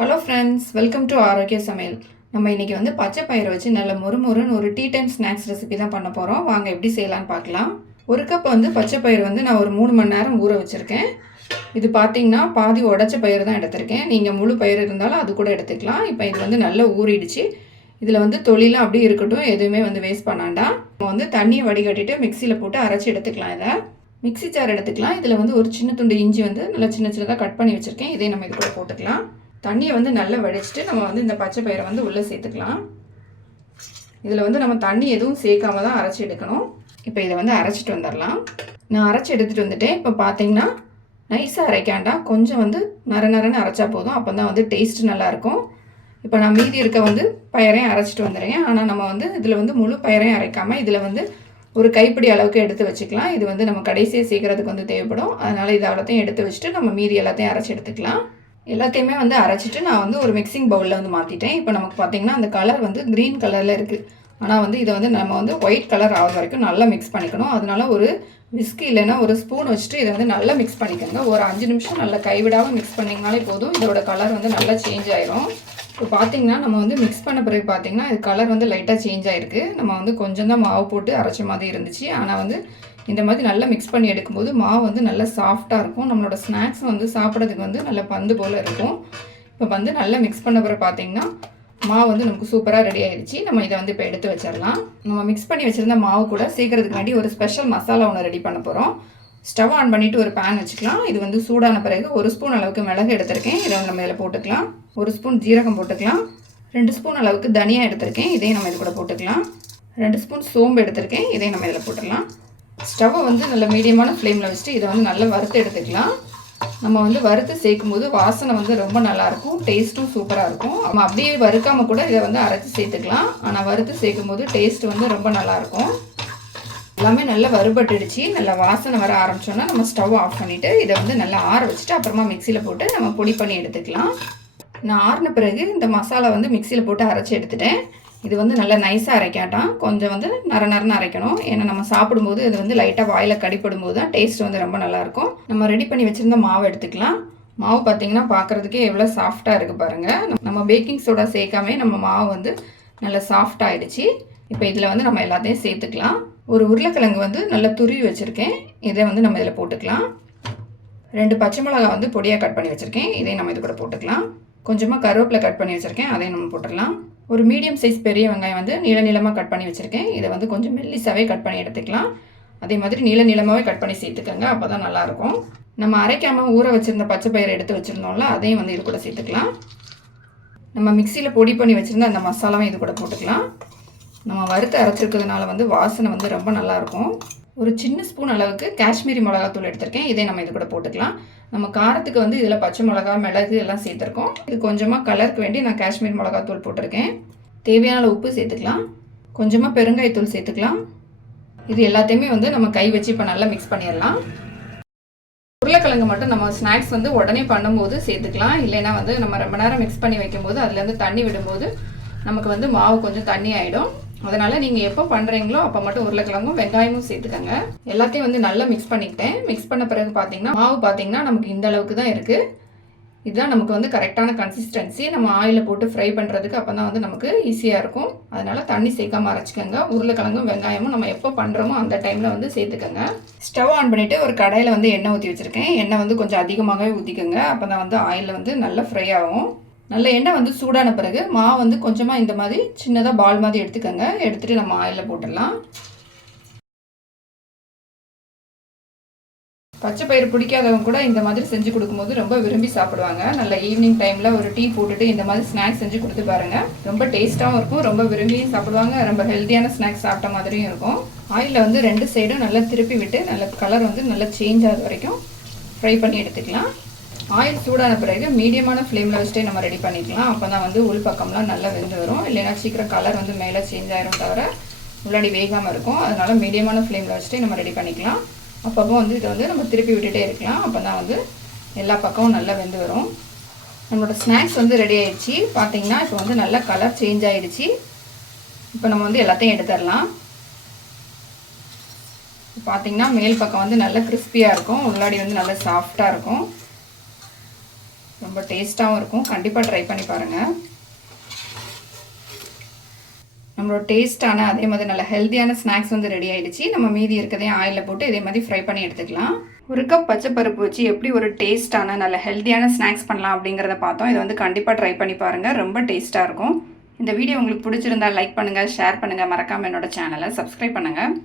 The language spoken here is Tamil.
ஹலோ ஃப்ரெண்ட்ஸ், வெல்கம் டு ஆரோக்கிய சமையல். நம்ம இன்றைக்கி வந்து பச்சை பயிரை வச்சு நல்ல மொறுமொறுன்னு ஒரு டீ டைம் ஸ்நாக்ஸ் ரெசிபி தான் பண்ண போகிறோம். வாங்க எப்படி செய்யலான்னு பார்க்கலாம். ஒரு கப் வந்து பச்சை பயிர் வந்து நான் ஒரு 3 மணி நேரம் ஊற வச்சுருக்கேன். இது பார்த்திங்கன்னா பாதி உடச்ச பயிர் தான் எடுத்திருக்கேன். நீங்கள் முழு பயிர் இருந்தாலும் அது கூட எடுத்துக்கலாம். இப்போ இது வந்து நல்லா ஊறிடுச்சு. இதில் வந்து தொழிலாம் அப்படியே இருக்கட்டும், எதுவுமே வந்து வேஸ்ட் பண்ணாண்டா. நம்ம வந்து தண்ணியை வடிகட்டிட்டு மிக்சியில் போட்டு அரைச்சி எடுத்துக்கலாம். இதை மிக்சி ஜார் எடுத்துக்கலாம். இதில் வந்து ஒரு சின்ன துண்டு இஞ்சி வந்து நல்லா சின்ன சின்னதாக கட் பண்ணி வச்சுருக்கேன். இதை நம்ம இது கூட போட்டுக்கலாம். தண்ணியை வந்து நல்லா வடிச்சிட்டு நம்ம வந்து இந்த பச்சை பயிரை வந்து உள்ளே சேர்த்துக்கலாம். இதில் வந்து நம்ம தண்ணி எதுவும் சேர்க்காம தான் அரைச்சி எடுக்கணும். இப்போ இதை வந்து அரைச்சிட்டு வந்துடலாம். நான் அரைச்சி எடுத்துகிட்டு வந்துட்டேன். இப்போ பார்த்தீங்கன்னா நைஸாக அரைக்காண்டா, கொஞ்சம் வந்து நரன்னு அரைச்சா போதும். அப்போ தான் வந்து டேஸ்ட் நல்லாயிருக்கும். இப்போ நான் மீதி இருக்க வந்து பயிரையும் அரைச்சிட்டு வந்துடுறேன். ஆனால் நம்ம வந்து இதில் வந்து முழு பயிரையும் அரைக்காமல் இதில் வந்து ஒரு கைப்பிடி அளவுக்கு எடுத்து வச்சுக்கலாம். இது வந்து நம்ம கடைசியாக சேர்க்குறதுக்கு வந்து தேவைப்படும். அதனால் இது அவ்வளோத்தையும் எடுத்து வச்சுட்டு நம்ம மீதி எல்லாத்தையும் அரைச்சி எடுத்துக்கலாம். எல்லாத்தையுமே வந்து அரைச்சிட்டு நான் வந்து ஒரு மிக்சிங் பவுலில் வந்து மாற்றிட்டேன். இப்போ நமக்கு பார்த்திங்கன்னா அந்த கலர் வந்து க்ரீன் கலரில் இருக்குது. ஆனால் வந்து இதை வந்து நம்ம வந்து ஒயிட் கலர் ஆகிற வரைக்கும் நல்லா மிக்ஸ் பண்ணிக்கணும். அதனால ஒரு விஸ்கி இல்லைன்னா ஒரு ஸ்பூன் வச்சுட்டு இதை வந்து நல்லா மிக்ஸ் பண்ணிக்கோங்க. ஒரு 5 நிமிஷம் நல்லா கைவிடாமல் மிக்ஸ் பண்ணிங்கனாலே போதும். இதோட கலர் வந்து நல்லா சேஞ்ச் ஆயிரும். இப்போ பார்த்திங்கன்னா நம்ம வந்து மிக்ஸ் பண்ண பிறகு பார்த்திங்கன்னா இது கலர் வந்து லைட்டாக சேஞ்ச் ஆகிருக்கு. நம்ம வந்து கொஞ்சம் தான் மாவு போட்டு அரைச்ச மாதிரி இருந்துச்சு. ஆனால் வந்து இந்த மாதிரி நல்லா மிக்ஸ் பண்ணி எடுக்கும்போது மாவு வந்து நல்லா சாஃப்டாக இருக்கும். நம்மளோட ஸ்நாக்ஸ் வந்து சாப்பிட்றதுக்கு வந்து நல்லா பந்து போல் இருக்கும். இப்போ வந்து நல்லா மிக்ஸ் பண்ண பிறகு பார்த்திங்கன்னா மாவு வந்து நமக்கு சூப்பராக ரெடி ஆகிடுச்சு. நம்ம இதை வந்து இப்போ எடுத்து வச்சிடலாம். நம்ம மிக்ஸ் பண்ணி வச்சுருந்த மாவு கூட சேர்க்கறதுக்காண்டி ஒரு ஸ்பெஷல் மசாலா ஒன்று ரெடி பண்ண போகிறோம். ஸ்டவ் ஆன் பண்ணிவிட்டு ஒரு பேன் வச்சுக்கலாம். இது வந்து சூடான பிறகு 1 ஸ்பூன் அளவுக்கு மிளகு எடுத்திருக்கேன். இதை நம்ம இதில் போட்டுக்கலாம். 1 ஸ்பூன் ஜீரகம் போட்டுக்கலாம். 2 ஸ்பூன் அளவுக்கு தனியா எடுத்திருக்கேன். இதையும் நம்ம இது கூட போட்டுக்கலாம். 2 ஸ்பூன் சோம்பு எடுத்திருக்கேன். இதையும் நம்ம இதில் போட்டுடலாம். ஸ்டவ்வை வந்து நல்ல மீடியமான ஃப்ளேமில் வச்சுட்டு இதை வந்து நல்லா வறுத்து எடுத்துக்கலாம். நம்ம வந்து வறுத்து சேர்க்கும் போது வாசனை வந்து ரொம்ப நல்லாயிருக்கும், டேஸ்ட்டும் சூப்பராக இருக்கும். நம்ம அப்படியே வறுக்காமல் கூட இதை வந்து அரைச்சி சேர்த்துக்கலாம். ஆனால் வறுத்து சேர்க்கும் போது டேஸ்ட் வந்து ரொம்ப நல்லாயிருக்கும். எல்லாமே நல்லா வறுபட்டுடுச்சு. நல்லா வாசனை வர ஆரம்பிச்சோன்னா நம்ம ஸ்டவ் ஆஃப் பண்ணிவிட்டு இதை வந்து நல்லா ஆற வச்சுட்டு அப்புறமா மிக்சியில் போட்டு நம்ம பொடி பண்ணி எடுத்துக்கலாம். நான் ஆறின பிறகு இந்த மசாலா வந்து மிக்சியில் போட்டு அரைச்சி எடுத்துட்டேன். இது வந்து நல்லா நைஸாக அரைக்காட்டாம், கொஞ்சம் வந்து நரன்னு அரைக்கணும். ஏன்னா நம்ம சாப்பிடும்போது இது வந்து லைட்டாக வாயில் கடிப்படும் போது தான் டேஸ்ட் வந்து ரொம்ப நல்லாயிருக்கும். நம்ம ரெடி பண்ணி வச்சுருந்த மாவு எடுத்துக்கலாம். மாவு பார்த்திங்கன்னா பார்க்குறதுக்கே எவ்வளோ சாஃப்டாக இருக்குது பாருங்கள். நம்ம பேக்கிங் சோடா சேர்க்காமே நம்ம மாவு வந்து நல்லா சாஃப்டாக ஆகிடுச்சு. இப்போ இதில் வந்து நம்ம எல்லாத்தையும் சேர்த்துக்கலாம். ஒரு உருளைக்கிழங்கு வந்து நல்லா துருவி வச்சுருக்கேன். இதை வந்து நம்ம இதில் போட்டுக்கலாம். 2 பச்சை மிளகாய் வந்து பொடியாக கட் பண்ணி வச்சுருக்கேன். இதையும் நம்ம இது கூட போட்டுக்கலாம். கொஞ்சமாக கருவேப்பிலை கட் பண்ணி வச்சுருக்கேன். அதையும் நம்ம போட்டுடலாம். ஒரு மீடியம் சைஸ் பெரிய வெங்காயம் வந்து நீளமாக கட் பண்ணி வச்சுருக்கேன். இதை வந்து கொஞ்சம் மெல்லிசாவே கட் பண்ணி எடுத்துக்கலாம். அதே மாதிரி நீளமாகவே கட் பண்ணி சேர்த்துக்கோங்க. அப்போ தான் நல்லாயிருக்கும். நம்ம அரைக்காமல் ஊற வச்சுருந்த பச்சை பயிரை எடுத்து வச்சுருந்தோம்ல, அதையும் வந்து இது கூட சேர்த்துக்கலாம். நம்ம மிக்சியில் பொடி பண்ணி வச்சுருந்த அந்த மசாலாவும் இது கூட போட்டுக்கலாம். நம்ம வறுத்து அரைச்சிருக்கிறதுனால வந்து வாசனை வந்து ரொம்ப நல்லாயிருக்கும். ஒரு சின்ன ஸ்பூன் அளவுக்கு காஷ்மீரி மிளகாத்தூள் எடுத்திருக்கேன். இதை நம்ம இது கூட போட்டுக்கலாம். நம்ம காரத்துக்கு வந்து இதில் பச்சை மிளகா, மிளகு எல்லாம் சேர்த்துருக்கோம். இது கொஞ்சமாக கலருக்கு வேண்டி நான் காஷ்மீரி மிளகாத்தூள் போட்டிருக்கேன். தேவையான உப்பு சேர்த்துக்கலாம். கொஞ்சமாக பெருங்காயத்தூள் சேர்த்துக்கலாம். இது எல்லாத்தையுமே வந்து நம்ம கை வச்சு இப்போ நல்லா மிக்ஸ் பண்ணிடலாம். உருளைக்கிழங்கு மட்டும் நம்ம ஸ்நாக்ஸ் வந்து உடனே பண்ணும்போது சேர்த்துக்கலாம். இல்லைன்னா வந்து நம்ம ரொம்ப நேரம் மிக்ஸ் பண்ணி வைக்கும்போது அதுலேருந்து தண்ணி விடும்போது நமக்கு வந்து மாவு கொஞ்சம் தண்ணி ஆகிடும். அதனால் நீங்கள் எப்போ பண்ணுறீங்களோ அப்போ மட்டும் உருளைக்கிழங்கும் வெங்காயமும் சேர்த்துக்கோங்க. எல்லாத்தையும் வந்து நல்லா மிக்ஸ் பண்ணிக்கிட்டேன். மிக்ஸ் பண்ண பிறகு பார்த்தீங்கன்னா மாவு பார்த்தீங்கன்னா நமக்கு இந்த அளவுக்கு தான் இருக்குது. இதுதான் நமக்கு வந்து கரெக்டான கன்சிஸ்டன்சி. நம்ம ஆயிலில் போட்டு ஃப்ரை பண்ணுறதுக்கு அப்போ தான் வந்து நமக்கு ஈஸியாக இருக்கும். அதனால் தண்ணி சேர்க்காம அரைச்சிக்கோங்க. உருளைக்கிழங்கும் வெங்காயமும் நம்ம எப்போ பண்ணுறோமோ அந்த டைமில் வந்து சேர்த்துக்கோங்க. ஸ்டவ் ஆன் பண்ணிவிட்டு ஒரு கடாயில் வந்து எண்ணெய் ஊற்றி வச்சுருக்கேன். எண்ணெய் வந்து கொஞ்சம் அதிகமாகவே ஊற்றிக்கோங்க. அப்போ தான் வந்து ஆயிலில் வந்து நல்லா ஃப்ரை ஆகும். நல்ல எண்ணெய் வந்து சூடான பிறகு மாவு வந்து கொஞ்சமாக இந்த மாதிரி சின்னதாக பால் மாதிரி எடுத்துக்கோங்க. எடுத்துகிட்டு நம்ம ஆயிலில் போட்டுடலாம். பச்சை பயிறு பிடிக்காதவங்க கூட இந்த மாதிரி செஞ்சு கொடுக்கும்போது ரொம்ப விரும்பி சாப்பிடுவாங்க. நல்ல ஈவினிங் டைமில் ஒரு டீ போட்டுட்டு இந்த மாதிரி ஸ்நாக்ஸ் செஞ்சு கொடுத்து பாருங்கள். ரொம்ப டேஸ்ட்டாகவும் இருக்கும், ரொம்ப விரும்பியும் சாப்பிடுவாங்க. ரொம்ப ஹெல்த்தியான ஸ்நாக்ஸ் சாப்பிட்ட மாதிரியும் இருக்கும். ஆயிலில் வந்து 2 சைடும் நல்லா திருப்பி விட்டு நல்ல கலர் வந்து நல்லா சேஞ்ச் ஆகிற வரைக்கும் ஃப்ரை பண்ணி எடுத்துக்கலாம். ஆயில் சூடான பிறகு மீடியமான ஃப்ளேமில் வச்சுட்டே நம்ம ரெடி பண்ணிக்கலாம். அப்போ தான் வந்து உள் பக்கம்லாம் நல்லா வெந்து வரும். இல்லைன்னா சீக்கிரம் கலர் வந்து மேலே சேஞ்ச் ஆகிரும், தவிர உள்ளாடி வேகாமல் இருக்கும். அதனால் மீடியமான ஃப்ளேமில் வச்சுட்டே நம்ம ரெடி பண்ணிக்கலாம். அப்பப்போ வந்து இதை வந்து நம்ம திருப்பி விட்டுட்டே இருக்கலாம். அப்போ தான் வந்து எல்லா பக்கமும் நல்லா வெந்து வரும். நம்மளோட ஸ்நாக்ஸ் வந்து ரெடி ஆகிடுச்சு. பார்த்திங்கன்னா இப்போ வந்து நல்லா கலர் சேஞ்ச் ஆகிடுச்சு. இப்போ நம்ம வந்து எல்லாத்தையும் எடுத்துடலாம். பார்த்திங்கன்னா மேல் பக்கம் வந்து நல்லா கிறிஸ்பியாக இருக்கும், உள்ளாடி வந்து நல்லா சாஃப்டாக இருக்கும். ரொம்ப டேஸ்ட்டாகவும் இருக்கும். கண்டிப்பாக ட்ரை பண்ணி பாருங்கள். நம்மளோட டேஸ்ட்டான அதே மாதிரி நல்ல ஹெல்த்தியான ஸ்நாக்ஸ் வந்து ரெடி ஆகிடுச்சு. நம்ம மீதி இருக்கிறதையும் ஆயிலில் போட்டு இதே மாதிரி ஃப்ரை பண்ணி எடுத்துக்கலாம். 1 கப் பச்சை பருப்பு வச்சு எப்படி ஒரு டேஸ்ட்டான நல்ல ஹெல்த்தியான ஸ்நாக்ஸ் பண்ணலாம் அப்படிங்கிறத பார்த்தோம். இதை வந்து கண்டிப்பாக ட்ரை பண்ணி பாருங்கள். ரொம்ப டேஸ்ட்டாக இருக்கும். இந்த வீடியோ உங்களுக்கு பிடிச்சிருந்தா லைக் பண்ணுங்கள், ஷேர் பண்ணுங்கள். மறக்காமல் என்னோட சேனலை சப்ஸ்கிரைப் பண்ணுங்கள்.